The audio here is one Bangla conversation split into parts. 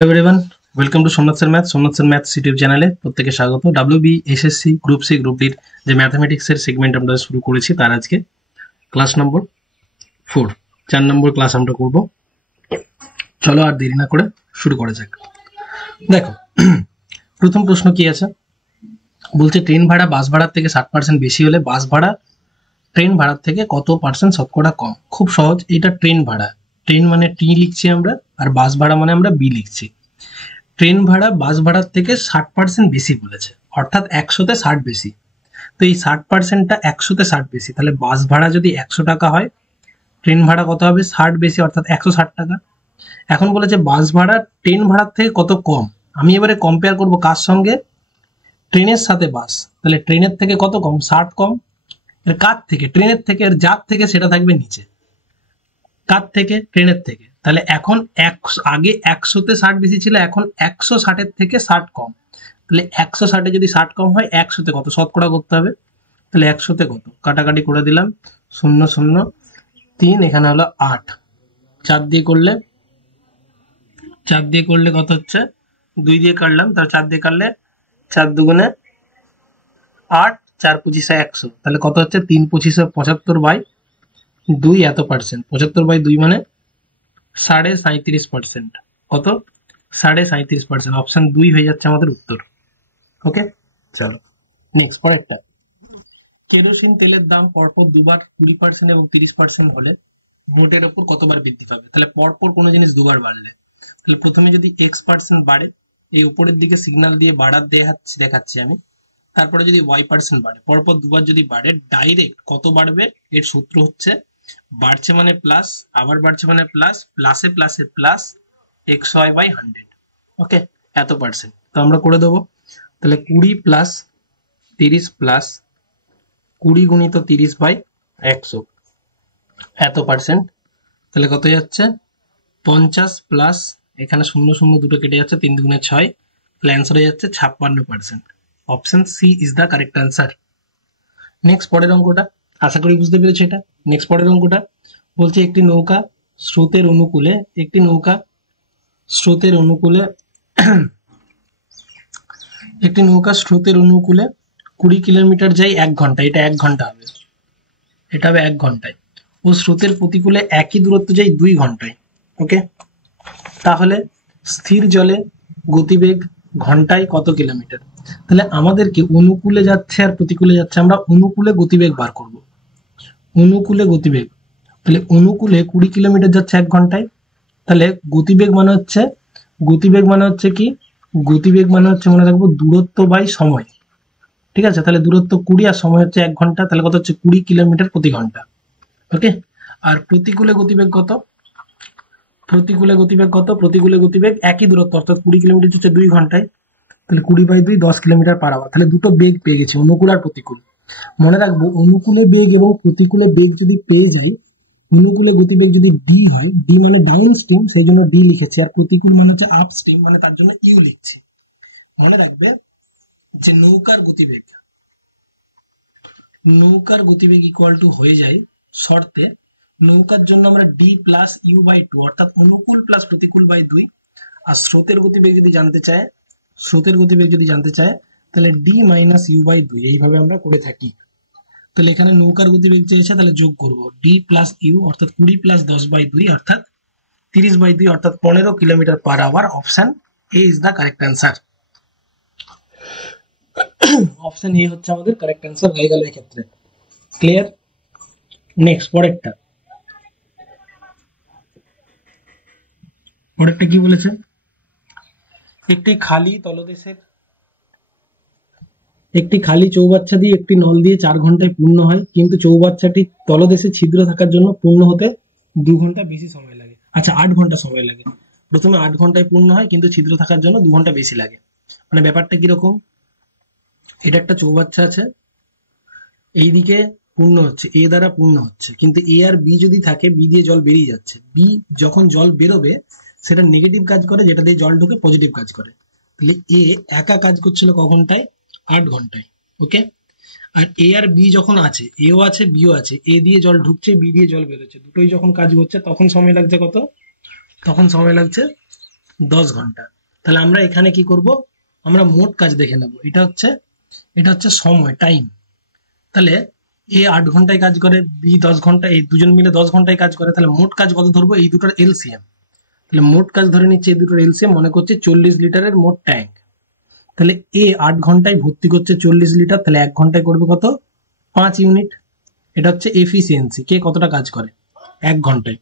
Everyone, welcome to Somnath sir maths YouTube চ্যানেলে প্রত্যেকে স্বাগত। WB, SSC, group C, group ডির যে ম্যাথামেটিক্সের সেগমেন্ট আমরা শুরু করেছি তার আজকে ক্লাস নম্বর 4, 4 নম্বর ক্লাস আমরা করব। চলো আর দেরি না করে শুরু করা যাক। দেখো, প্রথম প্রশ্ন কি আছে, বলছে ট্রেন ভাড়া বাস ভাড়ার থেকে 60% বেশি হলে বাস ভাড়া ট্রেন ভাড়ার থেকে কত পার্সেন্ট শতকরা কম। খুব সহজ, এটা ট্রেন ভাড়া, ট্রেন মানে টি লিখছি আমরা, আর বাস ভাড়া মানে আমরা বি লিখছি। ট্রেন ভাড়া বাস ভাড়ার থেকে 60% বেশি বলেছে, অর্থাৎ 100-তে 60 বেশি। তো এই 60%টা 100-তে 60 বেশি, তাহলে বাস ভাড়া যদি 100 টাকা হয়, ট্রেন ভাড়া কত হবে? 60 বেশি, অর্থাৎ 160 টাকা। এখন বলেছে বাস ভাড়া ট্রেন ভাড়ার থেকে কত কম। আমি এবারে কম্পেয়ার করব কার সঙ্গে? ট্রেনের সাথে বাস। তাহলে ট্রেনের থেকে কত কম? 60 কম। এর কার থেকে? ট্রেনের থেকে। এর যার থেকে সেটা থাকবে নিচে। কার থেকে? ট্রেনের থেকে। তাহলে এখন আগে 100-তে 60 বেশি ছিল, এখন 160-এর থেকে 60 কম। তাহলে 160-এ যদি 60 কম হয়, 100-তে কত শতকরা করতে হবে? তাহলে 100-তে কত? কাটাকাটি করে দিলাম, 0 0 3, এখানে হলো 8। 4 দিয়ে করলে কত হচ্ছে? 2 দিয়ে কাটলাম, তাহলে 4 দিয়ে কাটলে 4 দুগুণে 8, 4 পঁচিশে 100। তাহলে কত হচ্ছে? 3 পঁচিশে 75/2 এত পার্সেন্ট। 75/2 মানে 37.5%। কত? 37.5%। অপশন 2 হয়ে যাচ্ছে আমাদের উত্তর। ওকে, চলো নেক্সট পরেরটা। কেরোসিন তেলের দাম পরপর দুবার 20% এবং 30% হলে মোটের ওপর কতবার বৃদ্ধি পাবে? তাহলে পরপর কোনো জিনিস দুবার বাড়লে, তাহলে প্রথমে যদি x% বাড়ে, এই উপরের দিকে সিগন্যাল দিয়ে বাড়ার দেখাচ্ছি আমি। তারপরে যদি y% বাড়ে, পরপর দুবার যদি বাড়ে, ডাইরেক্ট কত বাড়বে? এর সূত্র হচ্ছে বাড়ছে মানে প্লাস, আবার বাড়ছে মানে প্লাস, প্লাসে প্লাসে প্লাস xy/100। ওকে, এত পার্সেন্ট। তো আমরা করে দেবো, তাহলে 20 প্লাস 30 প্লাস 20 গুণিত 30/100 এত পার্সেন্ট। তাহলে কত যাচ্ছে? 50 প্লাস, এখানে 0 0 দুটো কেটে যাচ্ছে, 3 দুগুণে 6, তাহলে অ্যান্সার হয়ে যাচ্ছে 56%। Option C is the correct answer. Next পরের অঙ্কটা, আশা করি বুঝতে পেরেছি এটা। নেক্সট পরের অঙ্কটা বলছে একটি নৌকা স্রোতের অনুকূলে 20 কিলোমিটার যায় 1 ঘন্টা, এটা 1 ঘন্টা হবে, এটা হবে 1 ঘন্টায়, ও স্রোতের প্রতিকূলে একই দূরত্ব যায় 2 ঘন্টায়। ওকে, তাহলে স্থির জলে গতিবেগ ঘন্টায় কত কিলোমিটার? তাহলে আমাদেরকে অনুকূলে যাচ্ছে আর প্রতিকূলে যাচ্ছে, আমরা অনুকূলে গতিবেগ বার করব। অনুকূলে গতিবেগ, তাহলে অনুকূলে 20 কিলোমিটার যাচ্ছে 1 ঘন্টায়, তাহলে গতিবেগ মানে হচ্ছে কি? গতিবেগ মানে হচ্ছে, মনে রাখবো, দূরত্ব বাই সময়। ঠিক আছে, তাহলে দূরত্ব 20 আর সময় হচ্ছে 1 ঘন্টা, তাহলে কত হচ্ছে? 20 কিলোমিটার প্রতি ঘন্টা। ওকে, আর প্রতিকূলে গতিবেগ কত? প্রতিকূলে গতিবেগ একই দূরত্ব, অর্থাৎ 20 কিলোমিটার হচ্ছে 2 ঘন্টায়, তাহলে 20/2 10 কিলোমিটার পার আওয়ার। তাহলে দুটো বেগ পেয়ে গেছে, অনুকূল আর প্রতিকূল। মনে রাখবো, অনুকূলে বেগ এবং প্রতিকূলে বেগ যদি পেয়ে যাই, অনুকূলে গতিবেগ যদি ডি হয়, ডি মানে ডাউন স্ট্রিম, সেই জন্য ডি লিখেছি, আর প্রতিকূল মানে হচ্ছে আপ স্ট্রিম, মানে তার জন্য ইউ লিখছি। মনে রাখবে যে নৌকার গতিবেগ ইকুয়াল টু হয়ে যায় শর্তে, নৌকার জন্য আমরা ডি প্লাস ইউ/2, অর্থাৎ অনুকূল প্লাস প্রতিকূল বাই 2। আর স্রোতের গতিবেগ যদি জানতে চায় তাহলে ডি মাইনাস ইউ/2, এইভাবে আমরা করে থাকি। তাহলে এখানে নৌকার গতিবেগ চেয়েছে, তাহলে যোগ করব ডি প্লাস ইউ, অর্থাৎ 20 প্লাস 10/2, অর্থাৎ 30/2, অর্থাৎ 15 kilometre per hour. Option A is the correct answer. Option A হচ্ছে আমাদের কারেক্ট অ্যান্সার হয়ে গেল এক্ষেত্রে। ক্লিয়ার? নেক্সট পরেরটা কি বলেছে? একটি খালি চৌবাচ্চা দিয়ে একটি নল দিয়ে 4 ঘন্টায় পূর্ণ হয়, কিন্তু চৌবাচ্চাটি তলদেশে ছিদ্র থাকার জন্য পূর্ণ হতে 2 ঘন্টা বেশি সময় লাগে। আচ্ছা, 8 ঘন্টা সময় লাগে। প্রথমে 8 ঘন্টায় পূর্ণ হয়, কিন্তু ছিদ্র থাকার জন্য 2 ঘন্টা বেশি লাগে। মানে ব্যাপারটা কিরকম? এটা একটা চৌবাচ্চা আছে, এইদিকে পূর্ণ হচ্ছে, এ দ্বারা পূর্ণ হচ্ছে, কিন্তু এ আর বি যদি থাকে, বি দিয়ে জল বেরিয়ে যাচ্ছে, বি যখন জল বেরোবে সেটা নেগেটিভ কাজ করে, যেটা দিয়ে জল ঢুকে পজিটিভ কাজ করে। তাহলে এ একা কাজ করছিল ক ঘন্টায়? 8 ঘন্টায়। ওকে, আর এ আর বি যখন আছে, এও আছে বিও আছে, এ দিয়ে জল ঢুকছে, বি দিয়ে জল বেরোচ্ছে, দুটোই যখন কাজ করছে, তখন সময় লাগছে কত? তখন সময় লাগছে 10 ঘন্টা। তাহলে আমরা এখানে কি করব, আমরা মোট কাজ দেখে নেব। এটা হচ্ছে সময়, টাইম। তাহলে এ 8 ঘন্টায় কাজ করে, বি 10 ঘন্টা, এই দুজন মিলে 10 ঘন্টায় কাজ করে, তাহলে মোট কাজ কত ধরবো, এই দুটোর এলসিএম। তাহলে মোট কাজ ধরে নিচ্ছে এই দুটোর এলসিএম, মনে করছে 40 লিটারের মোট ট্যাঙ্ক। তাহলে এ 8 ঘন্টায় ভর্তি করছে 40 লিটার, তাহলে 1 ঘন্টায় করবে কত, 5 ইউনিট। এটা হচ্ছে এফিসিয়েন্সি, কে কতটা কাজ করে 1 ঘন্টায়।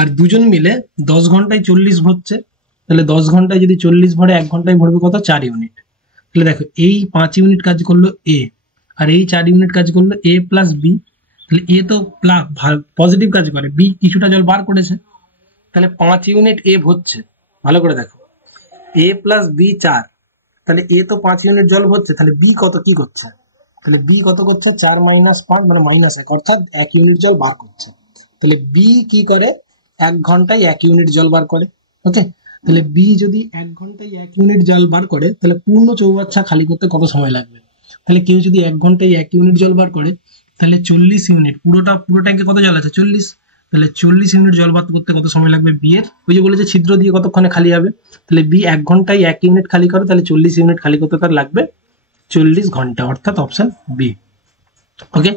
আর দুজন মিলে 10 ঘন্টায় 40 ভরছে, তাহলে 10 ঘন্টায় যদি 40 ভরে 1 ঘন্টায় ভরবে কত, 4 ইউনিট। তাহলে দেখো এই 5 ইউনিট কাজ করলো এ, আর এই 4 ইউনিট কাজ করলো এ প্লাস বি। তাহলে এ তো পজিটিভ কাজ করে, বি কিছুটা জল বার করেছে, তাহলে 5 ইউনিট এ ভরছে। ভালো করে দেখো, এ প্লাস বি 4, তাহলে এ তো 5 ইউনিট জল ভরছে, তাহলে বি কত কি করছে, তাহলে বি কত করছে, 4 মাইনাস 5 মানে -1, অর্থাৎ 1 ইউনিট জল বার করছে। তাহলে বি কি করে, 1 ঘন্টায় 1 ইউনিট জল বার করে। ওকে, তাহলে বি যদি 1 ঘন্টায় 1 ইউনিট জল বার করে, তাহলে পূর্ণ চৌবাচ্চা খালি করতে কত সময় লাগবে। তাহলে কেউ যদি 1 ঘন্টায় 1 ইউনিট জল বার করে, তাহলে 40 ইউনিট, পুরো ট্যাঙ্কে কত জল আছে, 40, তাহলে 40 ইউনিট জল বার করতে কত সময় লাগবে বি এর, ওই যে বলেছে ছিদ্র দিয়ে কতক্ষণে খালি হবে। তাহলে বি 1 ঘন্টায় 1 ইউনিট খালি করে, তাহলে 40 ইউনিট খালি করতে তার লাগবে 40 ঘন্টা, অর্থাৎ অপশন বি। ওকে,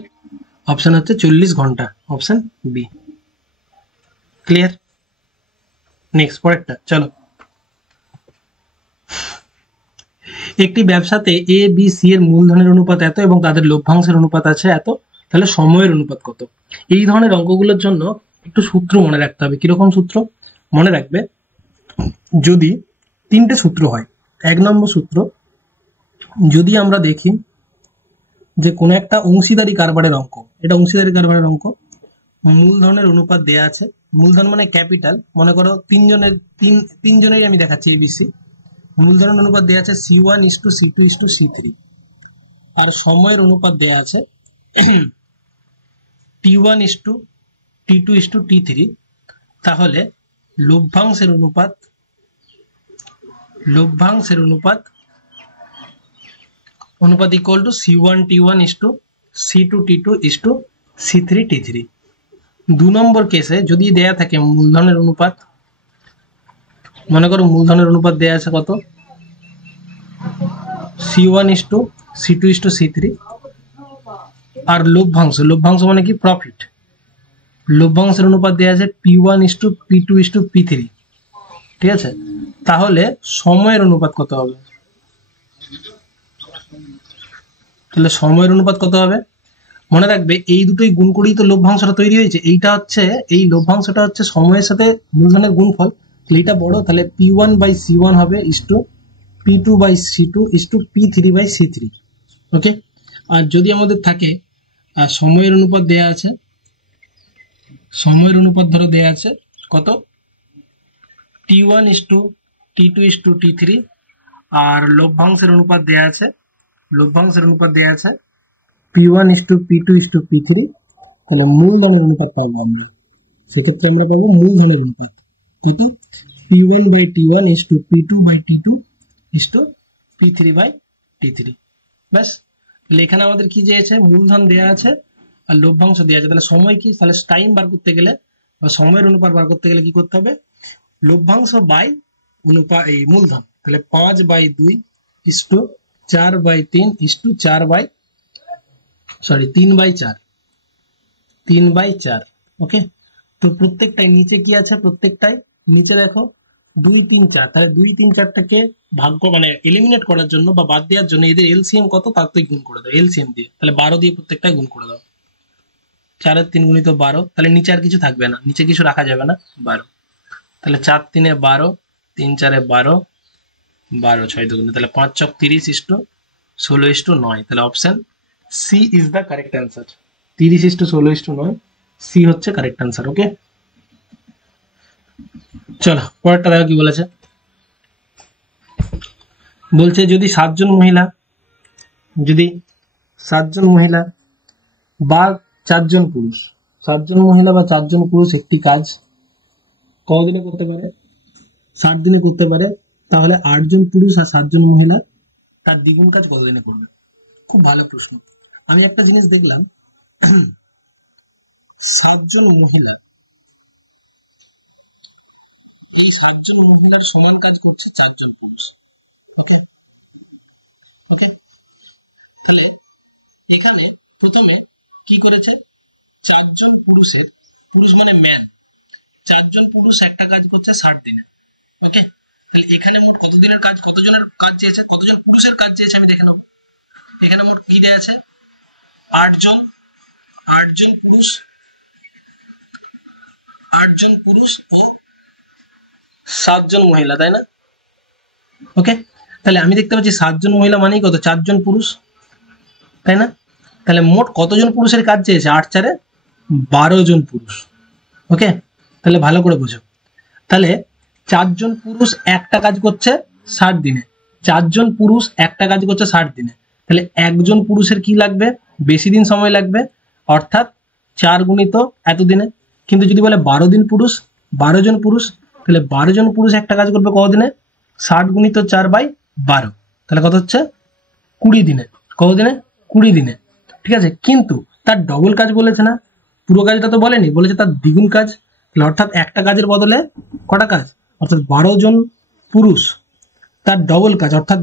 অপশন হচ্ছে 40 ঘন্টা, অপশন বি। ক্লিয়ার? নেক্সট পরেরটা চলো। একটি ব্যবসাতে এ বি সি এর মূলধনের অনুপাত এত এবং তাদের লভ্যাংশের অনুপাত আছে এত, তাহলে সময়ের অনুপাত কত। এই ধরনের অঙ্কগুলোর জন্য একটু সূত্র মনে রাখতে হবে। কিরকম সূত্র মনে রাখবে, যদি 3টে সূত্র হয়। 1 নম্বর সূত্র, যদি আমরা দেখি যে কোনো একটা অংশীদারি কারবারের অঙ্ক, এটা অংশীদারি কারবারের অঙ্ক, মূলধনের অনুপাত দেয়া আছে, মূলধন মানে ক্যাপিটাল, মনে করো তিনজনের আমি দেখাচ্ছি এবিসি, মূলধনের অনুপাত দেওয়া আছে C1:C2:C3, আর সময়ের অনুপাত দেওয়া আছে T1:T2:T3। তাহলে লভ্যাংশের অনুপাত ইকুয়াল টু C1T1:C2T2:C3T3। 2 নম্বর কেসে যদি দেয়া থাকে মূলধনের অনুপাত, মনে করো মূলধনের অনুপাত দেয়া আছে কত, C1:C2:C3, আর লভ্যাংশ মানে কি, প্রফিট, লভ্যাংশের অনুপাত দেওয়া আছে P1:P2:P3, ঠিক আছে। তাহলে সময়ের অনুপাত কত হবে, তাহলে সময়ের অনুপাত কত হবে, মনে রাখবে এই দুটোই গুণ করেই তো লভ্যাংশটা তৈরি হয়েছে। এই লভ্যাংশটা হচ্ছে সময়ের সাথে মূলধনের গুণফল, তাহলে এটা বড়, তাহলে P1/C1 হবে P2/C2 P3/C3। ওকে, আর যদি আমাদের থাকে সময়ের অনুপাত দেয়া আছে, সময়ের অনুপাত ধরো দেয়া আছে কত, T1:T2:T3, আর লভ্যাংশের অনুপাত দেয়া আছে P1:P2:P3, তাহলে মূলধনের অনুপাত পাবো আমরা। সেক্ষেত্রে আমরা পাবো মূলধনের অনুপাত যেটি P1/T1:P2/T2:P3/T3। ব্যাস, তাহলে এখানে আমাদের কি চেয়েছে, মূলধন দেয়া আছে আর লভ্যাংশ দেওয়া আছে। তাহলে সময় কি, তাহলে টাইম বার করতে গেলে বা সময়ের অনুপাত বার করতে গেলে কি করতে হবে, লভ্যাংশ বাই এই মূলধন, তাহলে 5/2:4/3/4। ওকে, তো প্রত্যেকটাই নিচে কি আছে, প্রত্যেকটাই নিচে দেখো 2 3 4, তাহলে 2 3 4টাকে মানে এলিমিনেট করার জন্য বা বাদ দেওয়ার জন্য এদের এলসিএম কত তার তো গুণ করে দাও এলসিএম দিয়ে, তাহলে 12 দিয়ে প্রত্যেকটাই গুণ করে দাও, 4×3=12, তাহলে নিচে আর কিছু থাকবে না, নিচে কিছু রাখা যাবে না, 12, তাহলে 4×3=12, 3×4=12, 12 6×2, তাহলে 5×4=30:16:9, তাহলে option C is the correct answer. 30:16:9, C হচ্ছে কারেক্ট অ্যান্সার। ওকে, চলো পরেরটা দেখো কি বলেছে। বলছে যদি 7 জন মহিলা বা 4 জন পুরুষ, 7 জন মহিলা বা 4 জন পুরুষ একটি কাজ কতদিনে করতে পারে, 60 দিনে করতে পারে, তাহলে 8 জন পুরুষ আর 7 জন মহিলা তার দ্বিগুণ কাজ কতদিনে করবে। খুব ভালো প্রশ্ন। আমি একটা জিনিস দেখলাম, 7 জন মহিলা এই 7 জন মহিলার সমান কাজ করছে 4 জন পুরুষ। ওকে ওকে, তাহলে এখানে প্রথমে কি করেছে, 4 জন পুরুষের, পুরুষ মানে ম্যান, 4 জন পুরুষ একটা কাজ করছে 60 দিনে। ওকে, তাহলে এখানে মোট কত দিনের কাজ, কতজনের কাজ চেয়েছে, কতজন পুরুষের কাজ চেয়েছে আমি দেখে নেব। এখানে মোট কি দেয়া আছে, 8 জন পুরুষ, 8 জন পুরুষ ও 7 জন মহিলা, তাই না? ওকে, তাহলে আমি দেখতে পাচ্ছি 7 জন মহিলা মানেই কত, 4 জন পুরুষ, তাই না? তাহলে মোট কতজন পুরুষের কাজ চেয়েছে, 8 4 12 জন পুরুষ। ওকে, তাহলে ভালো করে বোঝো, তাহলে 4 জন পুরুষ একটা কাজ করছে 60 দিনে, 4 জন পুরুষ একটা কাজ করছে 60 দিনে, তাহলে একজন পুরুষের কি লাগবে, বেশি দিন সময় লাগবে, অর্থাৎ 4 গুণিত এত দিনে। কিন্তু যদি বলে 12 দিন পুরুষ, 12 জন পুরুষ, তাহলে 12 জন পুরুষ একটা কাজ করবে কত দিনে, 60 গুণিত 4/12, তাহলে কত হচ্ছে 20 দিনে। কত দিনে, 20 দিনে, ঠিক আছে। কিন্তু তার ডবল কাজ বলেছে না, পুরো কাজটা তো বলেনি, বলেছে তার দ্বিগুণ কাজ, অর্থাৎ একটা কাজের বদলে কটা কাজ, অর্থাৎ 12 জন পুরুষ তার ডবল কাজ, অর্থাৎ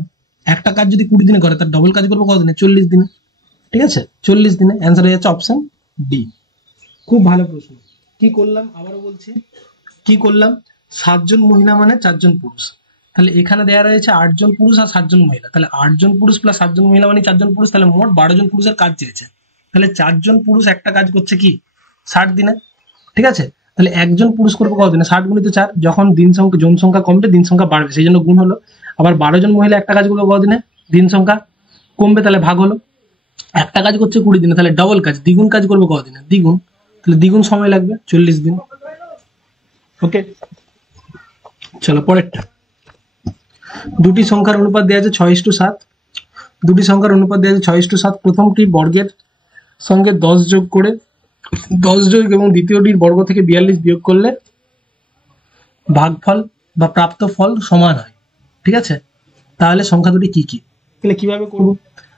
একটা কাজ যদি 20 দিনে করে তার ডবল কাজ করবে কত দিনে, 40 দিনে, ঠিক আছে, 40 দিনে। অ্যান্সার হয়ে যাচ্ছে অপশন ডি। খুব ভালো প্রশ্ন। কি করলাম আবারও বলছি, কি করলাম, 7 জন মহিলা মানে 4 জন পুরুষ, তাহলে এখানে দেওয়া রয়েছে 8 জন পুরুষ আর 7 জন মহিলা, তাহলে 8 জন পুরুষ প্লাস 7 জন মহিলা মানে 4 জন পুরুষ, তাহলে মোট 12 জন পুরুষের কাজ চেয়েছে। তাহলে 4 জন পুরুষ একটা কাজ করছে কি 60 দিনে, ঠিক আছে। তাহলে একজন পুরুষ করবে কত দিনে, 60 গুণিত 4, যখন দিন সংখ্যা জন সংখ্যা কমবে দিন সংখ্যা বাড়বে, সেই জন্য গুণ হলো। আবার 12 জন মহিলা একটা কাজ করবে কত দিনে, দিন সংখ্যা কমবে, তাহলে ভাগ হলো। একটা কাজ করছে 20 দিনে, তাহলে ডবল কাজ, দ্বিগুণ কাজ করবে কত দিনে, দ্বিগুণ, তাহলে দ্বিগুণ সময় লাগবে 40 দিন। ওকে, চলো পরেরটা। দুটি সংখ্যার অনুপাত দেওয়া আছে 6:7, দুটি সংখ্যার অনুপাত দেওয়া আছে 6:7, প্রথমটি বর্গের সঙ্গে 10 যোগ করে 10 যোগ এবং দ্বিতীয়টির বর্গ থেকে 42 বিয়োগ করলে ভাগফল বা প্রাপ্ত ফল সমান হয়, ঠিক আছে। তাহলে সংখ্যা দুটি কি কি, তাহলে কিভাবে করব,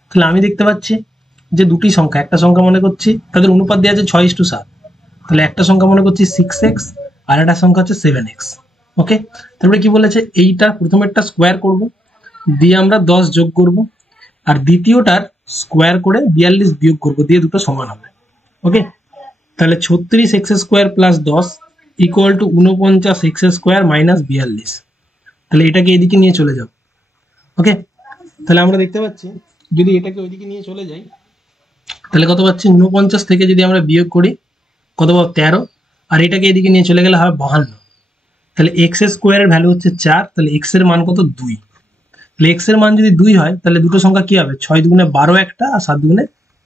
তাহলে আমি দেখতে পাচ্ছি যে দুটি সংখ্যা, একটা সংখ্যা মনে করছি তাদের অনুপাত দেওয়া আছে 6:7, তাহলে একটা সংখ্যা মনে করছি 6x আর একটা সংখ্যা হচ্ছে 7x। ওকে, তারপরে কি বলেছে, এইটা প্রথমেরটা স্কোয়ার করব, দিয়ে আমরা 10 যোগ করব, আর দ্বিতীয়টার স্কোয়ার করে 42 বিয়োগ করব, দিয়ে দুটো সমান হবে। ওকে, তাহলে 36x² plus 10 equal to 49x² minus 42, তাহলে এটাকে এদিকে নিয়ে চলে যাও। ওকে, তাহলে আমরা দেখতে পাচ্ছি যদি এটাকে ওইদিকে নিয়ে চলে যাই তাহলে কত পাচ্ছি, 49 থেকে যদি আমরা বিয়োগ করি কত পাবো 13, আর এটাকে এদিকে নিয়ে চলে গেলে হবে 52, তাহলে x² এর ভ্যালু হচ্ছে 4, তাহলে x এর মান কত 2, তাহলে x এর মান যদি 2 হয় তাহলে দুটো সংখ্যা কি হবে, 6 দুগুণে 12 একটা আর 7 দুগুণে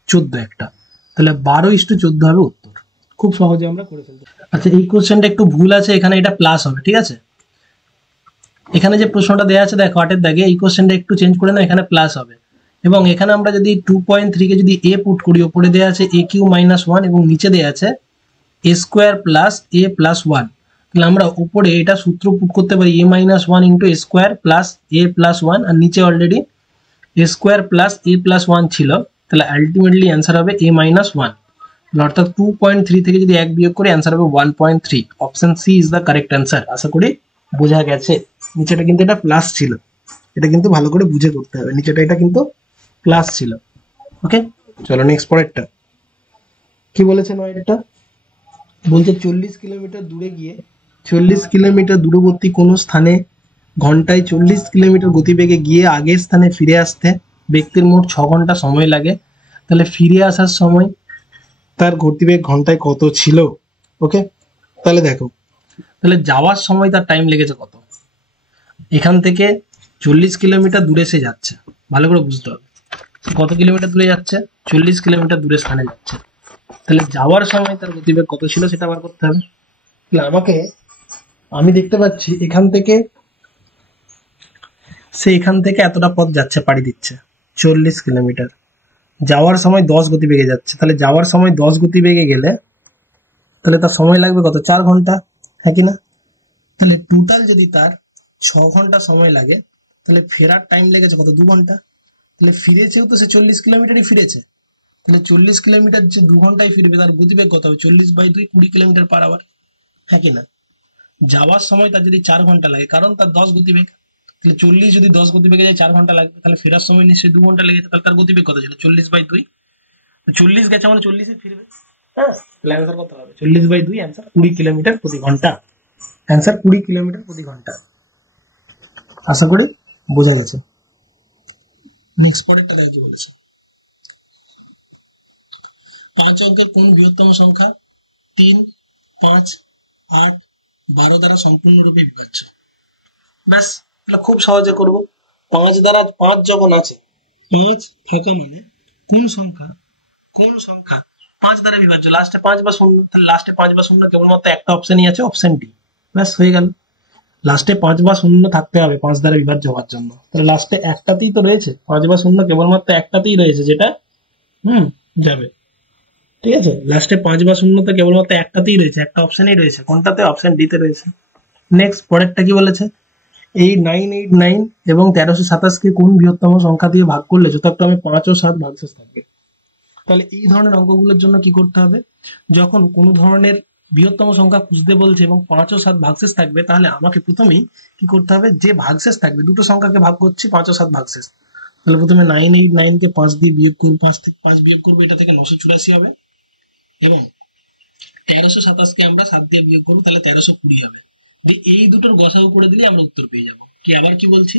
14 একটা, তাহলে 12:14 হবে উত্তর। খুব সহজে আমরা করে ফেলতে। আচ্ছা, এই কোশ্চেনটা একটু ভুল আছে, এখানে এটা প্লাস হবে, ঠিক আছে। এখানে যে প্রশ্নটা দেওয়া আছে দেখো 8 এর দাগে, এই কোশ্চেনটা একটু চেঞ্জ করে নাও, এখানে প্লাস হবে। এবং এখানে আমরা যদি 2.3 কে যদি a পুট করি, উপরে দেওয়া আছে a কিউ মাইনাস 1 এবং নিচে দেওয়া আছে a² প্লাস a প্লাস 1, তাহলে আমরা উপরে এটা সূত্র পুট করতে পারি a minus 1 into a² plus a plus 1, আর নিচে already a² plus a plus 1 ছিল, তাহলে আলটিমেটলি অ্যান্সার হবে a মাইনাস 1, অর্থাৎ 2.3 থেকে যদি 1 বিয়োগ করে অ্যান্সার হবে 1.3। Option C is the correct answer. আশা করি বোঝা গেছে। নিচেটা কিন্তু এটা প্লাস ছিল, এটা কিন্তু ভালো করে বুঝে করতে হবে, নিচেটা এটা কিন্তু প্লাস ছিল। ওকে, চলো নেক্সট পরেরটা কি বলেছে, নয়টা বলছে 40 কিলোমিটার দূরে গিয়ে 40 কিলোমিটার দূরবর্তী কোনো স্থানে ঘন্টায় 40 কিলোমিটার গতিবেগে গিয়ে আগের স্থানে ফিরে আসতে ব্যক্তির মোট 6 ঘন্টা সময় লাগে, তাহলে ফিরে আসার সময় তার গতিবেগ ঘন্টায় কত ছিল। ওকে, তাহলে দেখো, তাহলে যাওয়ার সময় তার টাইম লেগেছে কত, এখান থেকে 40 কিলোমিটার দূরে সে যাচ্ছে, ভালো করে বুঝতে হবে কত কিলোমিটার দূরে যাচ্ছে, 40 কিলোমিটার দূরে স্থানে যাচ্ছে, তাহলে যাওয়ার সময় তার গতিবেগ কত ছিল সেটা বার করতে হবে। তাহলে আমি দেখতে পাচ্ছি এখান থেকে সে এখান থেকে এতটা পথ যাচ্ছে, পাড়ি দিচ্ছে 40 কিলোমিটার, যাওয়ার সময় 10 গতিবেগে যাচ্ছে, তাহলে যাওয়ার সময় 10 গতিবেগে গেলে তাহলে তার সময় লাগবে কত, 4 ঘন্টা, হ্যাঁ কি না। তাহলে টোটাল যদি তার 6 ঘন্টা সময় লাগে, তাহলে ফেরার টাইম লেগেছে কত, 2 ঘন্টা, তাহলে ফিরেছেও তো সে 40 কিলোমিটারই ফিরেছে, তাহলে 40 কিলোমিটার যে 2 ঘন্টায় ফিরবে তার গতিবেগ কত হবে, 40/2 20 কিলোমিটার পার আওয়ার, হ্যাঁ কি না। যাওয়ার সময় তার যদি 4 ঘন্টা লাগে, কারণ তার 10 গতিবেগ, তাহলে 40 যদি 10 গতিবেগে যায় 4 ঘন্টা লাগবে, তাহলে ফেরার সময় নিশ্চয়ই 2 ঘন্টা লেগেছে, তাহলে তার গতিবেগ কত ছিল 40/2, 40 গেছে মানে 40 ফিরবে। হ্যাঁ, তাহলে অ্যান্সার কত হবে 40/2, অ্যান্সার 20 কিলোমিটার প্রতি ঘন্টা, অ্যান্সার 20 কিলোমিটার প্রতি ঘন্টা। আশা করি বোঝা গেছে। নেক্সট পরেরটা দেখো বলেছে 5 অঙ্কের কোন বৃহত্তম সংখ্যা 3, 5, 8, 12 দ্বারা সম্পূর্ণরূপে বিভাজ্য। ব্যাস, এটা খুব সহজে করব। 5 দ্বারা 5 যখন আছে, 5 থাকা মানে কোন সংখ্যা 5 দ্বারা বিভাজ্য, লাস্টে 5 বা 0, তাহলে লাস্টে 5 বা 0 কেবলমাত্র একটা অপশনই আছে, অপশন ডি। ব্যাস হয়ে গেল, লাস্টে 5 বা 0 থাকতে হবে 5 দ্বারা বিভাজ্য হওয়ার জন্য, তাহলে লাস্টে একটাতেই তো রয়েছে 5 বা 0, কেবলমাত্র একটাতেই রয়েছে, যেটা যাবে। ঠিক আছে, লাস্টে 5 বা 0 তো কেবলমাত্র একটাতেই রয়েছে, একটা অপশনই রয়েছে, কোনটাতে, অপশন ডি তে রয়েছে। নেক্সট পরেরটা কি বলেছে, এই 989 এবং 1327 কে কোন বৃহত্তম সংখ্যা দিয়ে ভাগ করলে যথাক্রমে 5 ও 7 ভাগশেষ থাকবে। তাহলে এই ধরনের অঙ্কগুলোর জন্য কি করতে হবে, যখন কোনো ধরনের বৃহত্তম সংখ্যা খুঁজতে বলছে এবং 5 ও 7 ভাগশেষ থাকবে, তাহলে আমাকে প্রথমেই কি করতে হবে, যে ভাগশেষ থাকবে, দুটো সংখ্যাকে ভাগ করছি 5 ও 7 ভাগশেষ, তাহলে প্রথমে 989 কে 5 দিয়ে বিয়োগ করব, 5 থেকে 5 বিয়োগ করবো, এটা থেকে 984 হবে, এবং 1327 কে আমরা 7 দিয়ে বিয়োগ করবো, তাহলে 1320 হবে। এই দুটোর গসাগু করে দিলে আমরা উত্তর পেয়ে যাব। কি আবার কি বলছি,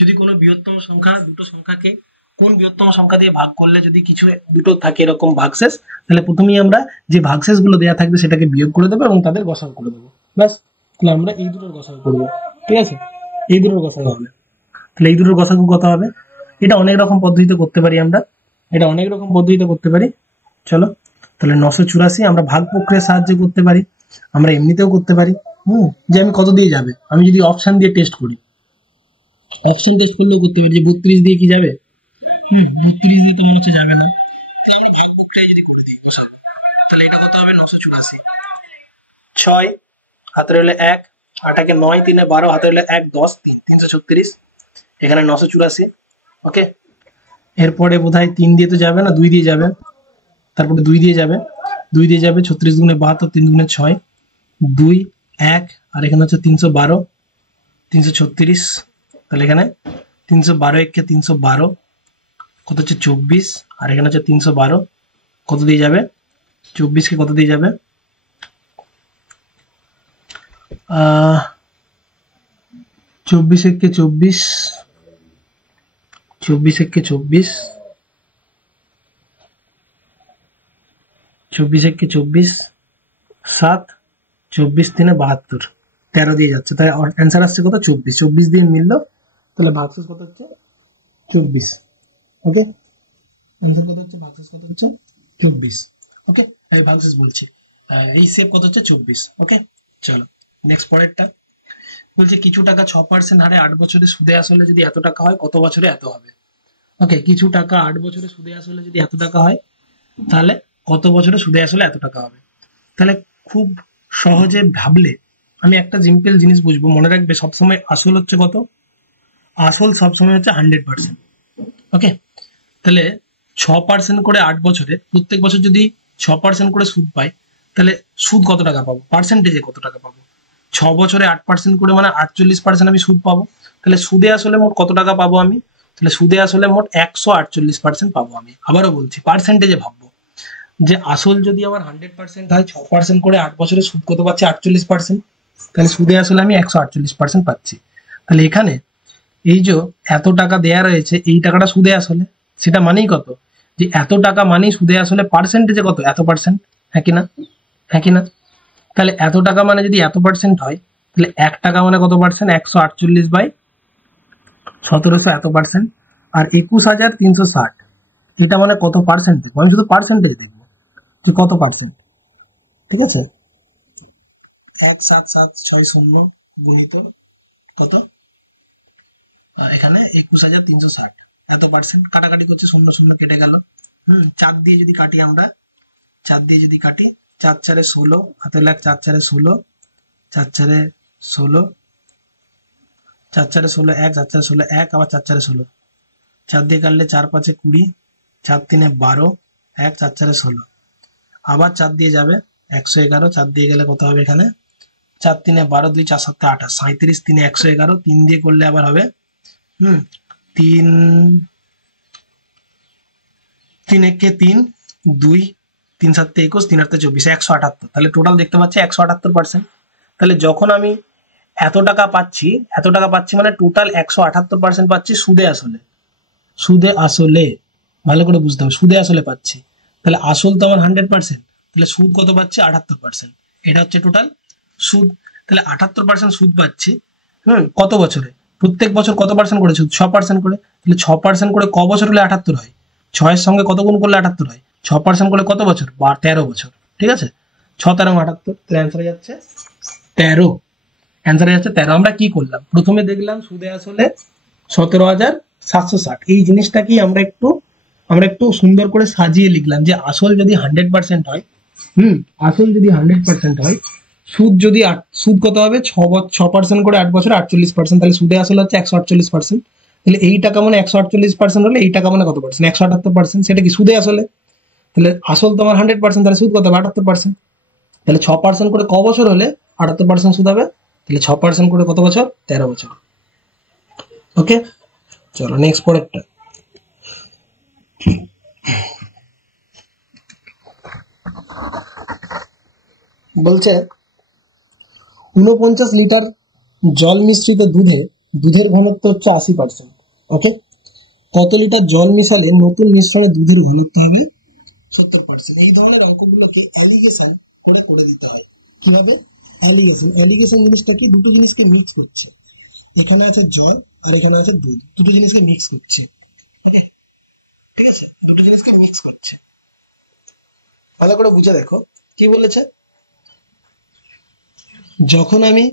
যদি কোনো বৃহত্তম সংখ্যা দুটো সংখ্যাকে কোন বৃহত্তম সংখ্যা দিয়ে ভাগ করলে যদি কিছু দুটো থাকে এরকম ভাগশেষ, তাহলে প্রথমেই আমরা যে ভাগশেষ গুলো দেওয়া থাকবে সেটাকে বিয়োগ করে দেবো এবং তাদের গসাগু করে দেবো। ব্যাস, তাহলে আমরা এই দুটোর গসাগু করবো। ঠিক আছে, এই দুটোর গসাগু হবে, তাহলে এই দুটোর গসাগু কত হবে, এটা অনেক রকম পদ্ধতিতে করতে পারি আমরা, চলো, তাহলে 984 আমরা ভাগ প্রক্রিয়ার সাহায্যে করতে পারি, আমরা এমনিতেও করতে পারি। যে আমি কত দিয়ে যাবে, আমি যদি অপশন দিয়ে টেস্ট করি, অপশন টেস্ট করলে করতে পারি যে 32 দিয়ে কি যাবে, 32 দিয়ে তো মনে হচ্ছে যাবে না, তাহলে আমরা ভাগ প্রক্রিয়া যদি করে দিই ওসব, তাহলে এটা কত হবে 984, 6 হাতে রইলে 1, 8 কে 9, 3 12, হাতে রইলে 1, 10, 3 336, এখানে 984। ওকে, এরপরে বোধহয় 3 দিয়ে তো যাবে না, 2 দিয়ে যাবে, তারপরে 2 দিয়ে যাবে, 36 গুণে 72, 3 গুণে 6, 2, 1, আর এখানে হচ্ছে 312, 336, তাহলে এখানে 312 1 312, কত হচ্ছে 24, আর এখানে হচ্ছে 312, কত দিয়ে যাবে 24 কে কত দিয়ে যাবে 24 1 24, 24 1 24, 24 1 24, 7, 24 3 72, 13 দিয়ে যাচ্ছে, তাই অ্যান্সার আসছে কত 24, 24 দিয়ে মিললো, তাহলে ভাগশেষ কত হচ্ছে 24। ওকে, অ্যান্সার কত হচ্ছে, ভাগশেষ কত হচ্ছে 24। ওকে, এই ভাগশেষ বলছি, এই সেভ কত হচ্ছে 24। ওকে, চলো নেক্সট পরেরটা বলছে কিছু টাকা 6% হারে 8 বছরে সুদে আসলে যদি এত টাকা হয়, কত বছরে এত হবে। ওকে, কিছু টাকা 8 বছরে সুদে আসলে যদি এত টাকা হয়, তাহলে কত বছরে সুদে আসলে এত টাকা হবে। তাহলে খুব সহজে ভাবলে আমি একটা সিম্পল জিনিস বুঝবো, মনে রাখবে সবসময় আসল হচ্ছে কত, আসল সবসময় হচ্ছে 100%। ওকে, তাহলে 6% করে 8 বছরে, প্রত্যেক বছর যদি 6% করে সুদ পাই, তাহলে সুদ কত টাকা পাবো, পার্সেন্টেজে কত টাকা পাবো, 6 বছরে 8% করে মানে 48% আমি সুদ পাবো। তাহলে সুদে আসলে মোট কত টাকা পাবো আমি, তাহলে সুদে আসলে মোট 148% পাবো আমি। আবারও বলছি, পার্সেন্টেজে ভাববো, যে আসল যদি আমার 100% হয়, 6% করে 8 বছরে সুদ কত পাচ্ছি 48%, তাহলে সুদে আসলে আমি 148% পাচ্ছি। তাহলে এখানে এই যে এত টাকা দেয়া রয়েছে, এই টাকাটা সুদে আসলে, সেটা মানেই কত, যে এত টাকা মানেই সুদে আসলে পার্সেন্টেজে কত, এত পার্সেন্ট, হ্যাঁ কি না, হ্যাঁ কি না। তাহলে এত টাকা মানে যদি এত পার্সেন্ট হয়, তাহলে 1 টাকা মানে কত পার্সেন্ট, 148/1700 এত পার্সেন্ট, আর 21,360 এটা মানে কত পার্সেন্ট দেখবো, আমি শুধু পার্সেন্টেজ দেখবো যে কত পার্সেন্ট। ঠিক আছে, 17760 গুণিত কত, এখানে 21,360 এত পার্সেন্ট, কাটাকাটি করছে, 0 0 কেটে গেল। 4 দিয়ে যদি কাটি আমরা, 4 দিয়ে যদি কাটি, 4 4 16, হাতে লাগ 4 4 16, 4 4 16, 4 4 16 1, 4 4 16 1, আবার 4 4 16, 4 দিয়ে কাটলে 4 5 20, 4 3 12, 1 4 4 16, আবার 4 দিয়ে যাবে 111, 4 দিয়ে গেলে কত হবে এখানে 4 3 12 2 4 7 28 37 3 111 3 দিয়ে করলে আবার হবে 3 3 1 3 2 3 7 21 3 8 24 178 তাহলে টোটাল দেখতে পাচ্ছি 178%। তাহলে যখন আমি এত টাকা পাচ্ছি মানে টোটাল 178% পাচ্ছি সুদে আসলে ভালো করে বুঝতে হবে, সুদে আসলে পাচ্ছি। তাহলে আসল তো আমার 100%, তাহলে সুদ কত পাচ্ছি 78%। এটা হচ্ছে টোটাল সুদ। তাহলে 78% সুদ পাচ্ছি কত বছরে, প্রত্যেক বছর কত পার্সেন্ট করে সুদ, 6% করে। তাহলে 6% করে ক বছর হলে 78 হয়, 6-এর সঙ্গে কত গুণ করলে 78 হয়, 6% করে কত বছর, 13 বছর। ঠিক আছে, 6 13 78, তাহলে অ্যান্সার যাচ্ছে 13। অ্যান্সার যাচ্ছে 13। আমরা কি করলাম, প্রথমে দেখলাম সুদে আসলে 17,760। এই জিনিসটাকেই আমরা একটু সুন্দর করে সাজিয়ে লিখলাম যে আসল যদি 100% হয়, আসল যদি 100% হয়, সুদ কত হবে, 6% করে 8 বছর 48%। তাহলে সুদে আসল হচ্ছে 148%। তাহলে এই টাকা মানে 148% হলে এই টাকা মানে কত পার্সেন্ট, 178%। সেটা কি সুদে আসলে। তাহলে আসল তো আমার 100%, তাহলে সুদ কত হবে 78%। তাহলে 6% করে ক বছর হলে 78% সুদ হবে, তাহলে 6% করে কত বছর, 13 বছর। ওকে, চলো নেক্সট পরেরটা। বলছে 49 লিটার জল মিশ্রিত দুধের ঘনত্ব হচ্ছে 80%। ওকে, কত লিটার জল মিশালে নতুন মিশ্রণে দুধের ঘনত্ব হবে 70%। এই ধরনের অঙ্কগুলোকে অ্যালিগেশন করে দিতে হয়। কিভাবে অ্যালিগেশন জিনিসটা কি, দুটো জিনিসকে মিক্স করছে, এখানে আছে জল আর এখানে আছে দুধ, দুটো জিনিসকে মিক্স করছে। ঠিক আছে, দুটো জিনিসকে মিক্স করছে। ভালো করে বুঝে দেখো কি বলেছে। যখন আমি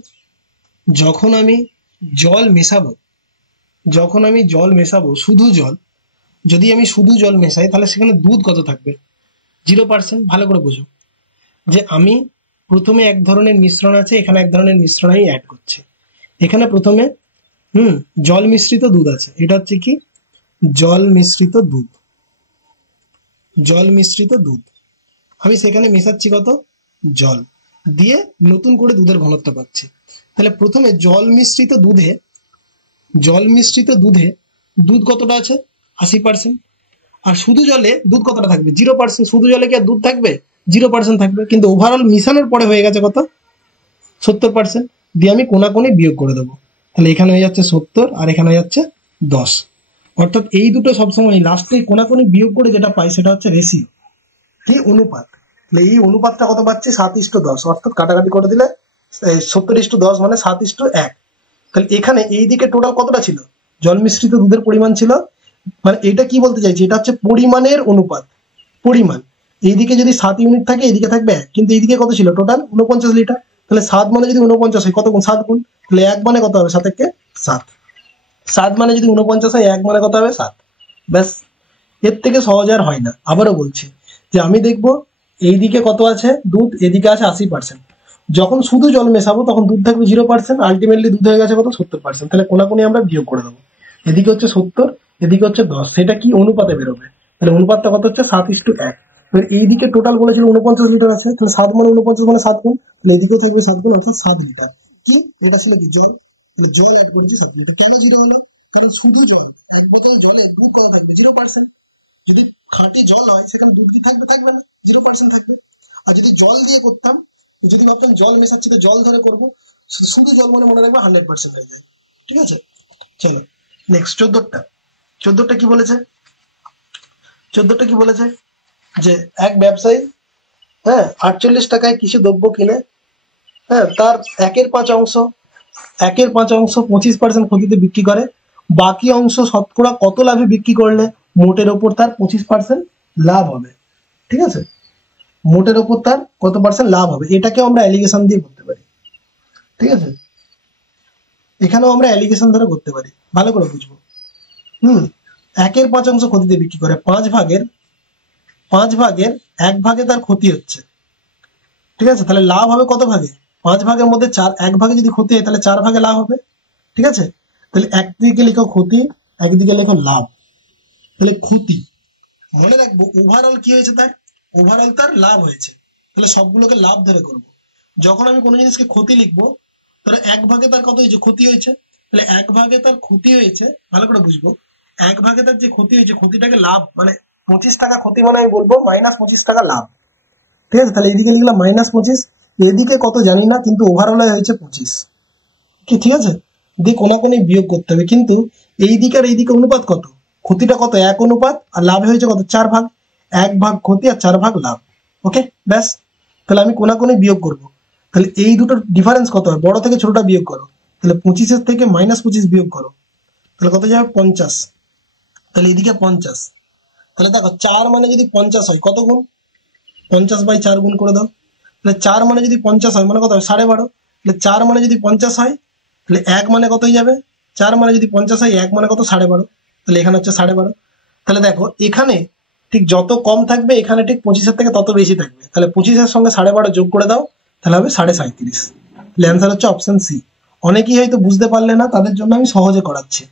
জল মেশাবো শুধু জল, যদি আমি শুধু জল মেশাই তাহলে সেখানে দুধ কত থাকবে, 0%। ভালো করে বোঝো যে আমি প্রথমে এক ধরনের মিশ্রণ আছে, এখানে এক ধরনের মিশ্রণ আমি অ্যাড করছি। এখানে প্রথমে জল মিশ্রিত দুধ আছে, এটা হচ্ছে কি জল মিশ্রিত দুধ। আমি সেখানে মেশাচ্ছি কত, জল দিয়ে নতুন করে দুধের ঘনত্ব পাচ্ছি। তাহলে প্রথমে জল মিশ্রিত দুধে দুধ কতটা আছে, 80%। আর শুধু জলে দুধ কতটা থাকবে, 0%। শুধু জলে কি আর দুধ থাকবে, 0% থাকবে। কিন্তু ওভারঅল মিশানোর পরে হয়ে গেছে কত, 70%। দিয়ে আমি কোনাকুনি বিয়োগ করে দেবো, তাহলে এখানে হয়ে যাচ্ছে 70 আর এখানে হয়ে যাচ্ছে 10। অর্থাৎ এই দুটো সবসময় লাস্টে কোনাকুনি বিয়োগ করে যেটা পাই সেটা হচ্ছে রেশিও, ঠিক অনুপাত। তাহলে এই অনুপাতটা কত পাচ্ছি, 7:10। অর্থাৎ কাটাকাটি করে দিলে 70:10 মানে 7:1। তাহলে এখানে এই দিকে টোটাল কতটা ছিল, জল মিশ্রিত দুধের পরিমাণ ছিল, মানে এটা কি বলতে চাইছি, এটা হচ্ছে পরিমাণের অনুপাত, পরিমাণ। এইদিকে যদি 7 ইউনিট থাকে এইদিকে থাকবে 1, কিন্তু এইদিকে কত ছিল টোটাল 49 লিটার। তাহলে 7 মানে যদি 49 হয়, কত গুণ, 7 গুণ। তাহলে 1 মানে কত হবে, 7 × 7। 7 মানে যদি 49 হয়, 1 মানে কত হবে, 7। ব্যাস, এর থেকে সহজ আর হয় না। আবারও বলছি যে আমি দেখবো এইদিকে কত আছে দুধ, এদিকে আছে 80%। যখন শুধু জল মেশাবো তখন দুধ থাকবে 0%, আলটিমেটলি দুধ হয়ে গেছে কত, 70%। তাহলে কোনাকুনি আমরা বিয়োগ করে দেবো, এদিকে হচ্ছে 70, এদিকে হচ্ছে 10। সেটা কি অনুপাতে বেরোবে, তাহলে অনুপাতটা কত হচ্ছে 7:1। এইদিকে টোটাল বলেছিল 49 লিটার আছে, তাহলে 7 মানে 49 মানে 7 গুণ, তাহলে এদিকেও থাকবে 7 গুণ, অর্থাৎ 7 লিটার। কি এটা ছিল কি জল, তাহলে জল অ্যাড করেছি 7 লিটার। কেন 0 হলো, কারণ শুধু জল, এক বোতল জলে দুধ কত থাকবে, 0%। যদি খাঁটি জল হয় সেখানে দুধ কি থাকবে না, 0% থাকবে। আর যদি জল দিয়ে করতাম, যদি ভাবতাম জল মেশাচ্ছি তো জল ধরে করবো, শুধু জল মানে মনে রাখবে 100% হয়ে যায়। ঠিক আছে, চলো নেক্সট 14টা কি বলেছে, 14টা কি বলেছে যে এক ব্যবসায়ী 48 টাকায় কিছু দ্রব্য কিনে তার 1/5 অংশ 25% ক্ষতিতে বিক্রি করে, বাকি অংশ শতকরা কত লাভে বিক্রি করলে মোটের ওপর তার 25% লাভ হবে। ঠিক আছে, মোটের ওপর তার কত পার্সেন্ট লাভ হবে, এটাকে আমরা অ্যালিগেশন দিয়ে করতে পারি। ঠিক আছে, এখানেও আমরা অ্যালিগেশন ধরে করতে পারি, ভালো করে বুঝবো। 1/5 অংশ ক্ষতিতে বিক্রি করে, 5 ভাগের 1 ভাগে তার ক্ষতি হচ্ছে। ঠিক আছে, তাহলে লাভ হবে কত ভাগে, 5 ভাগের মধ্যে 4, 1 ভাগে যদি ক্ষতি হয় তাহলে 4 ভাগে লাভ হবে। ঠিক আছে, তাহলে একদিকে লেখো ক্ষতি, একদিকে লেখো লাভ। তাহলে ক্ষতি মনে রাখবো ওভারঅল কি হয়েছে, তার ওভারঅল তার লাভ হয়েছে, তাহলে সবগুলোকে লাভ ধরে করবো। যখন আমি কোনো জিনিসকে ক্ষতি লিখবো, তাহলে 1 ভাগে তার কত হয়েছে, ক্ষতি হয়েছে। তাহলে 1 ভাগে তার ক্ষতি হয়েছে, ভালো করে বুঝবো। 1 ভাগে তার যে ক্ষতি হয়েছে, ক্ষতিটাকে লাভ, মানে 25 টাকা ক্ষতি, মানে আমি বলবো -25 টাকা লাভ। ঠিক আছে, তাহলে এদিকে লিখলাম -25, এদিকে কত জানি না, কিন্তু ওভারঅল হয়েছে 25। কি ঠিক আছে, দিয়ে কোনাকুনি বিয়োগ করতে হবে, কিন্তু এই দিকে আর এই দিকে অনুপাত কত, ক্ষতিটা কত 1 অনুপাত, আর লাভ হয়েছে কত 4 ভাগ। 1 ভাগ ক্ষতি আর 4 ভাগ লাভ। ওকে, ব্যাস। তাহলে আমি কোনাকুনি বিয়োগ করব, তাহলে এই দুটোর ডিফারেন্স কত হয়, বড় থেকে ছোটটা বিয়োগ করো। তাহলে 25 থেকে -25 বিয়োগ করো, তাহলে কত যাবে 50। তাহলে এদিকে 50, তাহলে দেখো 4 মানে যদি 50 হয়, কত গুণ, 50/4 গুণ করে দাও। তাহলে 4 মানে যদি 50 হয়, মানে কত হবে 12.5। তাহলে 4 মানে যদি 50 হয়, তাহলে 1 মানে কত হয়ে যাবে, 4 মানে যদি 50 হয়, 1 মানে কত 12.5। তাহলে এখানে হচ্ছে 12.5। তাহলে দেখো এখানে ঠিক যত কম থাকবে, এখানে ঠিক 25-এর থেকে তত বেশি থাকবে। তাহলে 25-এর সঙ্গে 12.5 যোগ করে দাও, তাহলে হবে 37.5। তাহলে অ্যান্সার হচ্ছে অপশন সি। অনেকেই হয়তো বুঝতে পারলে না, তাদের জন্য আমি সহজে করাচ্ছি।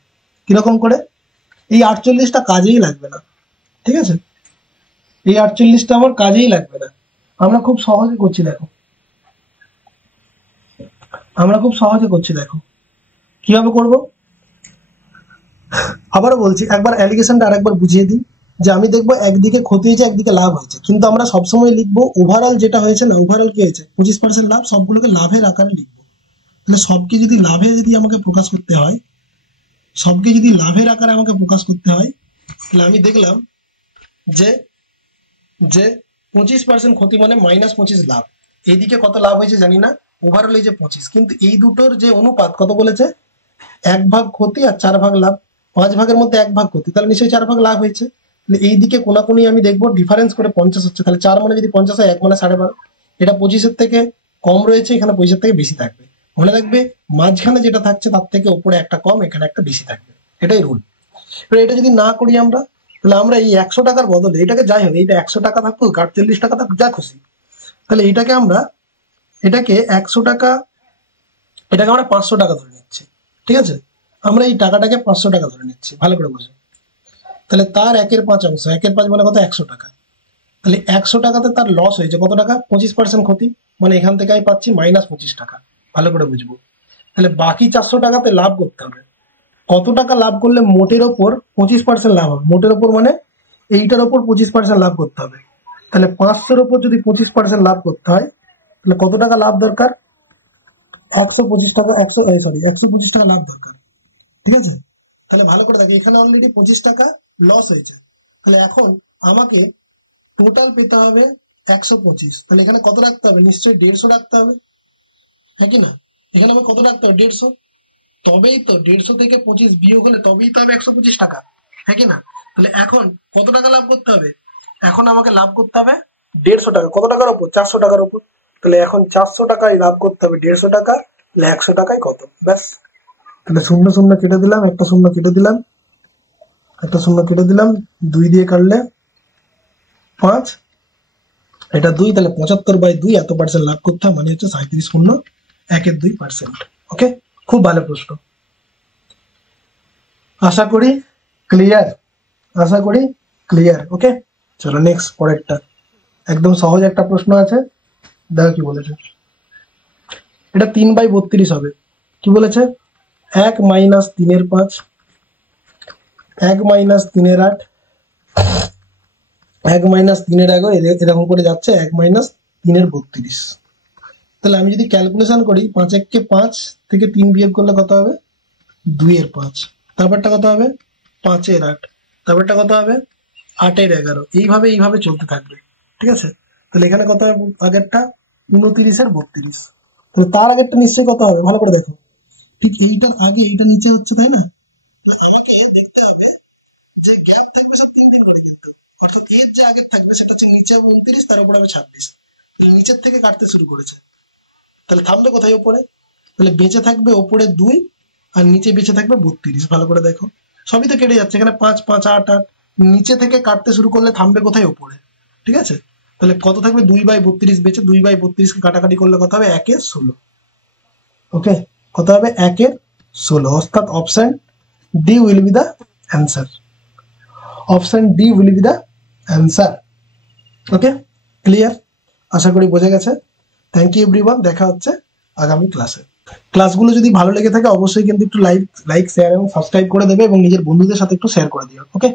কিরকম করে, এই 48টা কাজেই লাগবে না, ঠিক আছে, এই 48টা আমার কাজেই লাগবে না। আমরা খুব সহজে করছি, দেখো আমরা খুব সহজে করছি, দেখো কিভাবে করব। আবারও বলছি, একবার অ্যালিগেশনটা আরেকবার বুঝিয়ে দিই, যে আমি দেখবো একদিকে ক্ষতি হয়েছে, একদিকে লাভ হয়েছে, কিন্তু আমরা সবসময় লিখবো ওভারঅল যেটা হয়েছে না, ওভারঅল কি হয়েছে 25% লাভ, সবগুলোকে লাভের আকারে লিখবো। তাহলে সবকে যদি লাভে যদি আমাকে প্রকাশ করতে হয়, সবকে যদি লাভের আকারে আমাকে প্রকাশ করতে হয়, তাহলে আমি দেখলাম যে যে 25% ক্ষতি মানে -25 লাভ। এইদিকে কত লাভ হয়েছে জানি না, ওভারঅল এই যে 25, কিন্তু এই দুটোর যে অনুপাত কত বলেছে, 1 ভাগ ক্ষতি আর 4 ভাগ লাভ। 5 ভাগের মধ্যে 1 ভাগ ক্ষতি, তাহলে নিশ্চয়ই 4 ভাগ লাভ হয়েছে। তাহলে এই দিকে কোনাকুনি আমি দেখবো ডিফারেন্স করে 50 হচ্ছে, তাহলে 4 মানে যদি 50 হয়, 1 মানে 12.5। এটা 25-এর থেকে কম রয়েছে, এখানে 25-এর থেকে বেশি থাকবে। মনে রাখবে, মাঝখানে যেটা থাকছে তার থেকে উপরে একটা কম, এখানে একটা বেশি থাকবে, এটাই রুল। এবার এটা যদি না করি আমরা, তাহলে আমরা এই 100 টাকার বদলে এটাকে, যাই হোক এইটা 100 টাকা থাকুক, 48 টাকা থাকুক, যা খুশি, তাহলে এটাকে আমরা, এটাকে 100 টাকা, এটাকে আমরা 500 টাকা ধরে নিচ্ছি। ঠিক আছে, আমরা এই টাকাটাকে 500 টাকা ধরে নিচ্ছি, ভালো করে বুঝো। তাহলে তার 1/5 অংশ, 1/5 মানে কত 100 টাকা। তাহলে 100 টাকাতে তার লস হয়েছে কত টাকা, 25% ক্ষতি, মানে এখান থেকে আমি পাচ্ছি -25 টাকা। ভালো করে বুঝবো। তাহলে বাকি 400 টাকাতে লাভ করতে হবে। কত টাকা লাভ করলে মোটের ওপর 25% লাভ হবে, মোটের ওপর মানে এইটার ওপর 25% লাভ করতে হবে। তাহলে 500-এর ওপর যদি 25% লাভ করতে হয়, তাহলে কত টাকা লাভ দরকার, 125 টাকা, 125 টাকা লাভ দরকার। ঠিক আছে, তাহলে ভালো করে দেখো, এখানে অলরেডি 25 টাকা লস হয়েছে। তাহলে এখন আমাকে টোটাল পেতে হবে 125। তাহলে এখানে কত রাখতে হবে, নিশ্চয়ই 150 রাখতে হবে, হ্যাঁ কি না। এখানে আমি কত রাখতে হবে, 150। তবেই তো 150 থেকে 25 বিয়োগ হলে তবেই তো হবে 125 টাকা, হ্যাঁ কি না। তাহলে এখন কত টাকা লাভ করতে হবে, এখন আমাকে লাভ করতে হবে 150 টাকা। কত টাকার উপর, 400 টাকার উপর। তাহলে এখন 400 টাকায় লাভ করতে হবে 150 টাকা, তাহলে 100 টাকায় কত, ব্যাস। তাহলে 0 0 কেটে দিলাম, একটা 0 কেটে দিলাম, একটা 0 কেটে দিলাম, 2 দিয়ে কাটলে 5, এটা 2, তাহলে 75/2 এত পার্সেন্ট লাভ করতে হয়, মানে হচ্ছে 37.1-2%। ওকে, খুব ভালো প্রশ্ন, আশা করি ক্লিয়ার, আশা করি ক্লিয়ার। ওকে, চলো নেক্সট, পরেরটা একদম সহজ একটা প্রশ্ন আছে, দেখো কি বলেছে। এটা 3/32 হবে। কি বলেছে, 1 - 3/5, 1 - 3/8, 1 - 3/11, এরকম করে যাচ্ছে, 1 - 3/32। তাহলে আমি যদি ক্যালকুলেশন করি, 5 × 5 থেকে 3 বিয়োগ করলে কত হবে, 2/5। তারপরটা কত হবে, 5/8। তারপরটা কত হবে, 8/11। এইভাবে চলতে থাকবে। ঠিক আছে, তাহলে এখানে কত হবে, আগেরটা 29/32। তাহলে তার আগেরটা নিশ্চয়ই কত হবে, ভালো করে দেখো, ঠিক এইটার আগে এইটা নিচে হচ্ছে, তাই না। আমাকে দেখতে হবে যে গ্যাপ থাকবে সব 3 দিন করে, কিন্তু অর্থাৎ এর যে আগের থাকবে সেটা হচ্ছে নিচে হবে 29, তার উপর হবে 26। তাহলে নিচের থেকে কাটতে শুরু করেছে, তাহলে থামবে কোথায়, উপরে। তাহলে বেঁচে থাকবে ওপরে 2, আর নিচে বেঁচে থাকবে 32। ভালো করে দেখো, সবই তো কেটে যাচ্ছে, এখানে 5 5 8 8, নিচে থেকে কাটতে শুরু করলে থামবে কোথায়, উপরে। ঠিক আছে, তাহলে কত থাকবে, 2/32 বেঁচে, 2/32 কে কাটাকাটি করলে কত হবে, 1/16। ওকে, কত হবে, 1/16, অর্থাৎ option D will be the answer, option D will be the answer. Okay, clear, আশা করি বোঝা গেছে। থ্যাংক ইউ এভরিওয়ান, দেখা হচ্ছে আগামী ক্লাসে। ক্লাসগুলো যদি ভালো লেগে থাকে অবশ্যই কিন্তু একটু লাইক শেয়ার এবং সাবস্ক্রাইব করে দেবে এবং নিজের বন্ধুদের সাথে একটু শেয়ার করে দিও। ওকে।